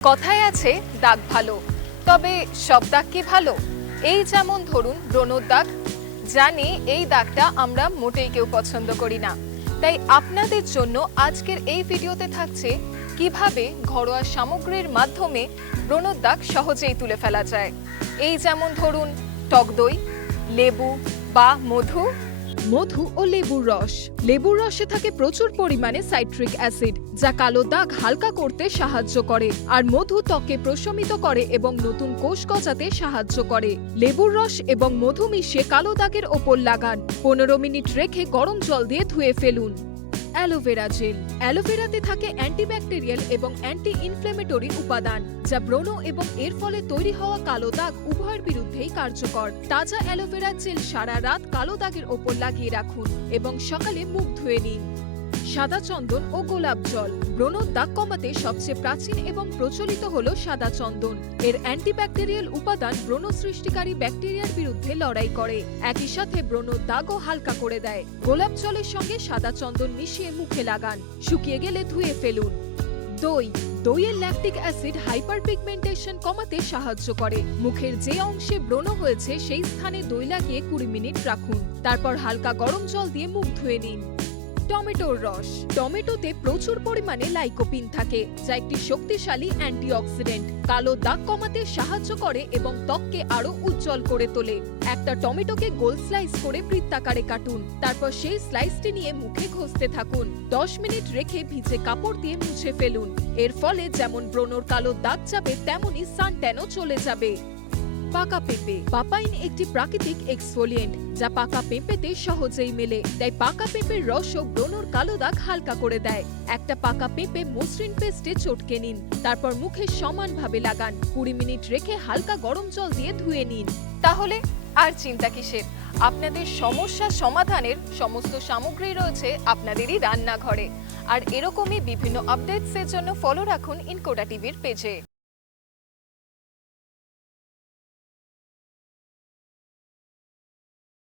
কথায় আছে দাগ ভালো, তবে সব দাগ কি ভালো? এই যেমন ধরুন ব্রণর দাগ। জানি এই দাগটা আমরা মোটেই কেউ পছন্দ করি না, তাই আপনাদের জন্য আজকের এই ভিডিওতে থাকছে কিভাবে ঘরোয়া সামগ্রীর মাধ্যমে ব্রণর দাগ সহজেই তুলে ফেলা যায়। এই যেমন ধরুন টক দই, লেবু বা মধু। মধু ও লেবুর রস। লেবুর রসে থাকে প্রচুর পরিমাণে সাইট্রিক অ্যাসিড, যা কালো দাগ হালকা করতে সাহায্য করে। আর মধু ত্বকে প্রশমিত করে এবং নতুন কোষ গজাতে সাহায্য করে। লেবুর রস এবং মধু মিশিয়ে কালো দাগের ওপর লাগান। 15 মিনিট রেখে গরম জল দিয়ে ধুয়ে ফেলুন। Aloe vera gel. অ্যালোভেরাতে থাকে অ্যান্টিব্যাকটেরিয়াল এবং অ্যান্টি ইনফ্ল্যামেটরি উপাদান, যা ব্রণ এবং এর ফলে তৈরি হওয়া কালো দাগ উভয়ের বিরুদ্ধেই কার্যকর। তাজা অ্যালোভেরা জেল সারা রাত কালো দাগের ওপর লাগিয়ে রাখুন এবং সকালে মুখ ধুয়ে নিন। সাদা চন্দন ও গোলাপ জল। ব্রণর দাগ কমাতে সবচেয়ে প্রাচীন এবং প্রচলিত হলো সাদা চন্দন। এর অ্যান্টিব্যাকটেরিয়াল উপাদান ব্রণ সৃষ্টিকারী ব্যাকটেরিয়ার বিরুদ্ধে লড়াই করে, একই সাথে ব্রণর দাগও হালকা করে দেয়। গোলাপ জলের সঙ্গে সাদা চন্দন মিশিয়ে মুখে লাগান, শুকিয়ে গেলে ধুয়ে ফেলুন। দই। দইয়ের ল্যাকটিক অ্যাসিড হাইপারপিগমেন্টেশন কমাতে সাহায্য করে। মুখের যে অংশে ব্রণ হয়েছে সেই স্থানে দই লাগিয়ে 20 মিনিট রাখুন, তারপর হালকা গরম জল দিয়ে মুখ ধুয়ে নিন। টমেটোর রস। টমেটোতে প্রচুর পরিমাণে লাইকোপিন থাকে, যা একটি শক্তিশালী অ্যান্টিঅক্সিডেন্ট। কালো দাগ কমাতে সাহায্য করে এবং ত্বককে আরো উজ্জ্বল করে তোলে। একটা টমেটোকে গোল স্লাইস করে বৃত্তাকারে কাটুন, তারপর সেই স্লাইসটি নিয়ে মুখে ঘষতে থাকুন। 10 মিনিট রেখে ভিজে কাপড় দিয়ে মুছে ফেলুন। এর ফলে যেমন ব্রণর কালো দাগ যাবে, তেমনি সানট্যানও চলে যাবে। পাকা পেঁপে। পাপাইন একটি প্রাকৃতিক এক্সফোলিয়েন্ট, যা পাকা পেঁপেতে সহজেই মেলে। তাই পাকা পেঁপের রসও ব্রণর কালো দাগ হালকা করে দেয়। একটা পাকা পেঁপে মসৃণ পেস্টে চটকে নিন, তারপর মুখে সমানভাবে লাগান। 20 মিনিট রেখে হালকা গরম জল দিয়ে ধুয়ে নিন। তাহলে আর চিন্তা কিসের? আপনাদের সমস্যা সমাধানের সমস্ত সামগ্রী রয়েছে আপনাদেরই রান্নাঘরে। আর এরকমই বিভিন্ন আপডেটসের জন্য ফলো রাখুন ইনকোডা টিভির পেজে।